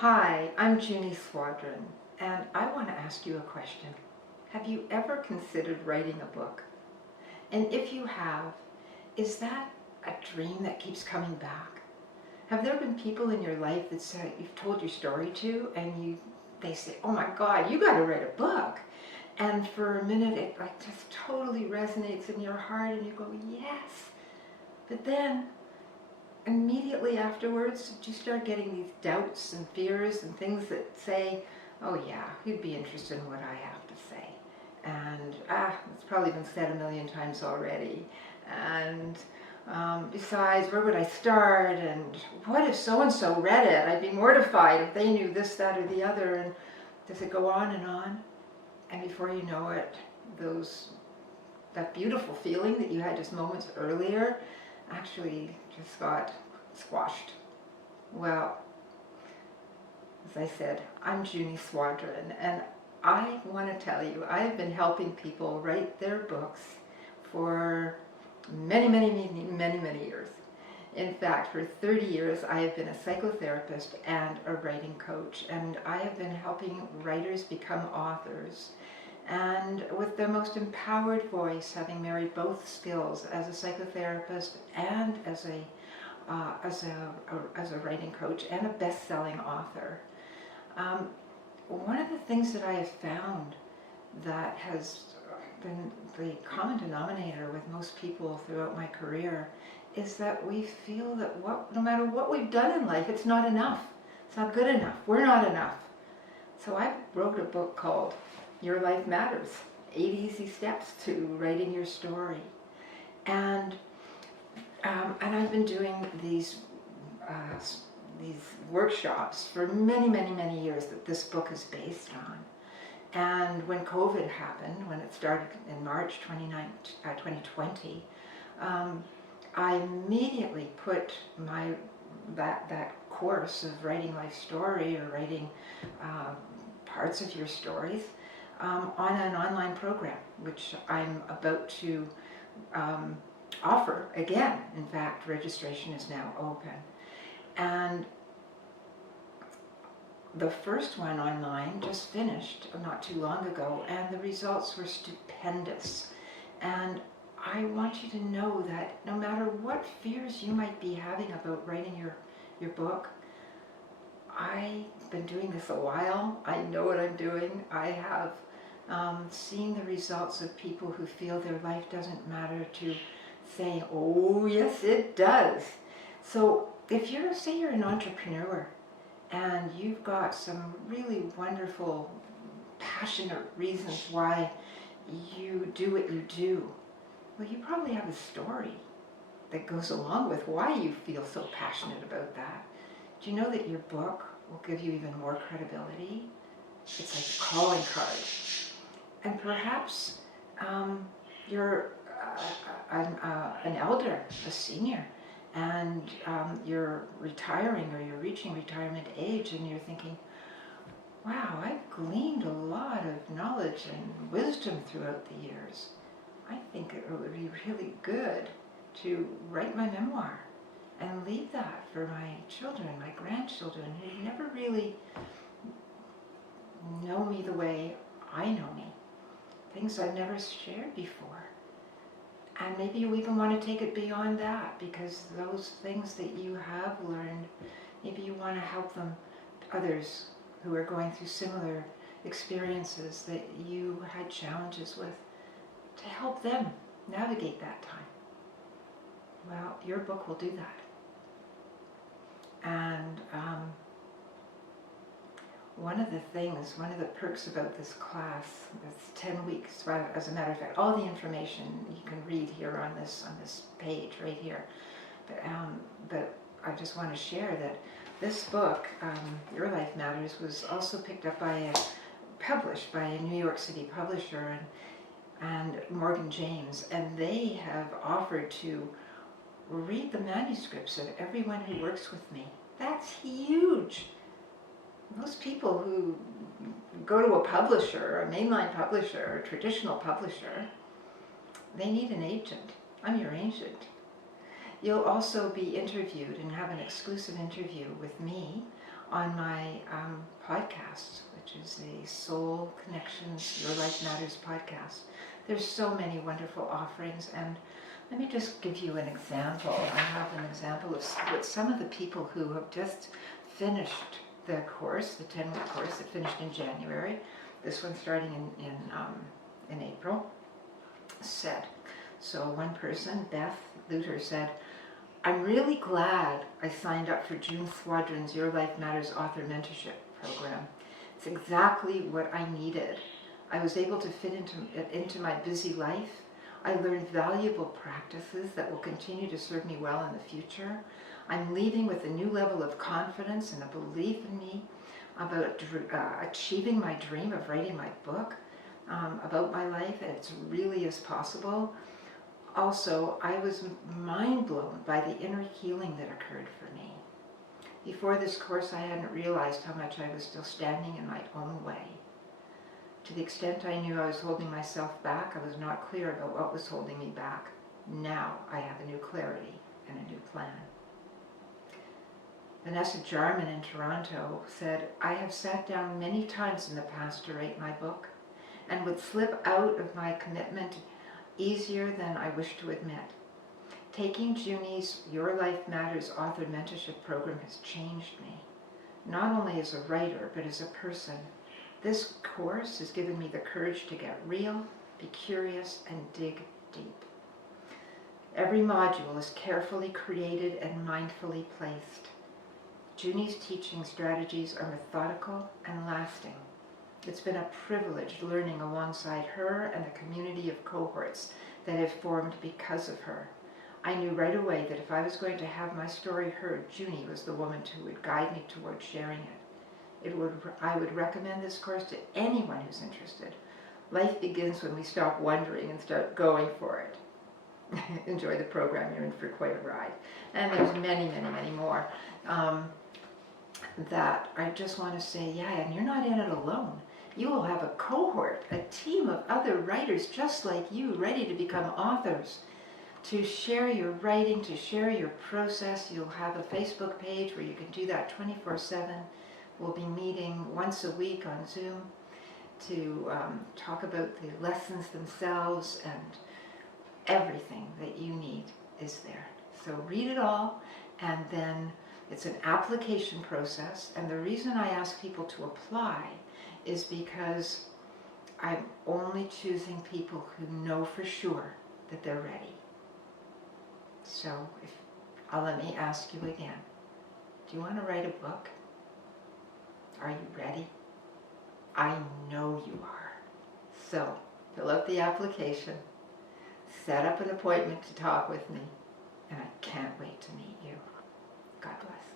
Hi, I'm Junie Swadron, and I want to ask you a question. Have you ever considered writing a book? And if you have, is that a dream that keeps coming back? Have there been people in your life that you've told your story to, and they say, "Oh my God, you got to write a book"? And for a minute, it just totally resonates in your heart, and you go, "Yes." But then immediately afterwards, you start getting these doubts and fears and things that say, "Oh yeah, you'd be interested in what I have to say." And it's probably been said a million times already. And besides, where would I start? And what if so-and-so read it? I'd be mortified if they knew this, that, or the other. And does it go on and on? And before you know it, that beautiful feeling that you had just moments earlier actually just got squashed. Well, as I said, I'm Junie Swadron, and I want to tell you, I have been helping people write their books for many, many, many, many, many years. In fact, for 30 years, I have been a psychotherapist and a writing coach, and I have been helping writers become authors. And with their most empowered voice, having married both skills as a psychotherapist and as a writing coach and a best-selling author. One of the things that I have found that has been the common denominator with most people throughout my career is that we feel that no matter what we've done in life, it's not enough. It's not good enough. We're not enough. So I wrote a book called Your Life Matters, 8 Easy Steps to Writing Your Story. And I've been doing these workshops for many, many, many years that this book is based on. And when COVID happened, when it started in March 2020, I immediately put that course of writing life story or writing parts of your stories on an online program, which I'm about to offer again. In fact, registration is now open. And the first one online just finished not too long ago, and the results were stupendous. And I want you to know that no matter what fears you might be having about writing your book, I've been doing this a while. I know what I'm doing. I have seen the results of people who feel their life doesn't matter to saying, "Oh yes it does." So if say you're an entrepreneur and you've got some really wonderful, passionate reasons why you do what you do, well, you probably have a story that goes along with why you feel so passionate about that. Do you know that your book will give you even more credibility? It's like a calling card. And perhaps you're an elder, a senior, and you're retiring or you're reaching retirement age, and you're thinking, "Wow, I've gleaned a lot of knowledge and wisdom throughout the years. I think it would be really good to write my memoir and leave that for my children, my grandchildren, who never really know me the way I know me. Things I've never shared before." And maybe you even want to take it beyond that, because those things that you have learned, maybe you want to help others who are going through similar experiences that you had challenges with, to help them navigate that time. Well, your book will do that. And one of the perks about this class, it's 10 weeks, as a matter of fact, all the information you can read here on this page right here. But I just want to share that this book, Your Life Matters, was also picked up published by a New York City publisher and Morgan James, and they have offered to read the manuscripts of everyone who works with me. That's huge. Most people who go to a publisher, a mainline publisher, a traditional publisher, they need an agent. I'm your agent. You'll also be interviewed and have an exclusive interview with me on my podcasts, which is the Soul Connections Your Life Matters podcast. There's so many wonderful offerings, and let me just give you an example. I have an example of what some of the people who have just finished the course, the 10-week course that finished in January, this one starting in April, said. So one person, Beth Luter, said, "I'm really glad I signed up for Junie Swadron's Your Life Matters author mentorship program. It's exactly what I needed. I was able to fit into my busy life. I learned valuable practices that will continue to serve me well in the future. I'm leaving with a new level of confidence and a belief in me about achieving my dream of writing my book about my life, and it really is possible. Also, I was mind blown by the inner healing that occurred for me. Before this course, I hadn't realized how much I was still standing in my own way. To the extent I knew I was holding myself back, I was not clear about what was holding me back. Now I have a new clarity and a new plan." Vanessa Jarman in Toronto said, "I have sat down many times in the past to write my book and would slip out of my commitment easier than I wish to admit. Taking Junie's Your Life Matters author mentorship program has changed me, not only as a writer, but as a person. This course has given me the courage to get real, be curious, and dig deep. Every module is carefully created and mindfully placed. Junie's teaching strategies are methodical and lasting. It's been a privilege learning alongside her and the community of cohorts that have formed because of her. I knew right away that if I was going to have my story heard, Junie was the woman who would guide me towards sharing it. I would recommend this course to anyone who's interested. Life begins when we stop wondering and start going for it. Enjoy the program, you're in for quite a ride." And there's many, many, many more that I just want to say, yeah, and you're not in it alone. You will have a cohort, a team of other writers just like you, ready to become authors, to share your writing, to share your process. You'll have a Facebook page where you can do that 24/7. We'll be meeting once a week on Zoom to talk about the lessons themselves, and everything that you need is there. So read it all, and then it's an application process. And the reason I ask people to apply is because I'm only choosing people who know for sure that they're ready. So let me ask you again. Do you want to write a book? Are you ready? I know you are. So fill out the application, set up an appointment to talk with me, and I can't wait to meet you. God bless.